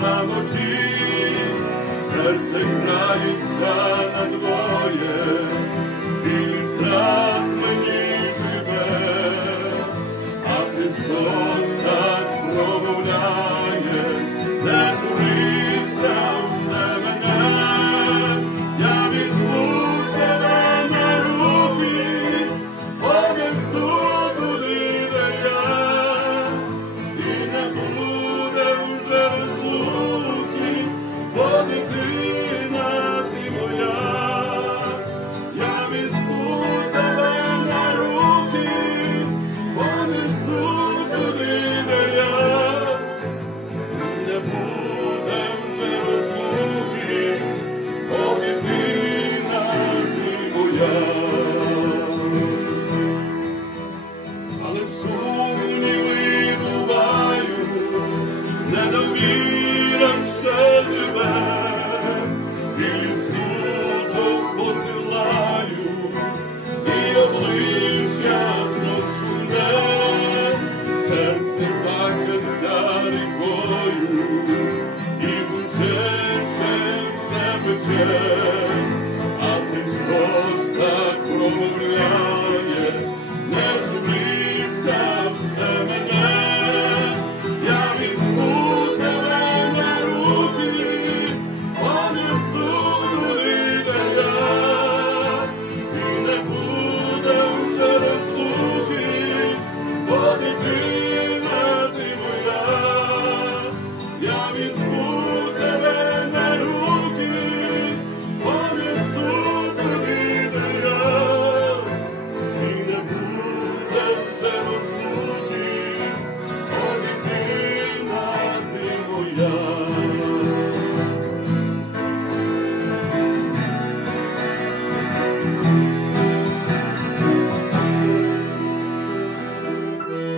самоті, серце крається надвоє, біль страх. плаче за рікою, і все, все, все пече.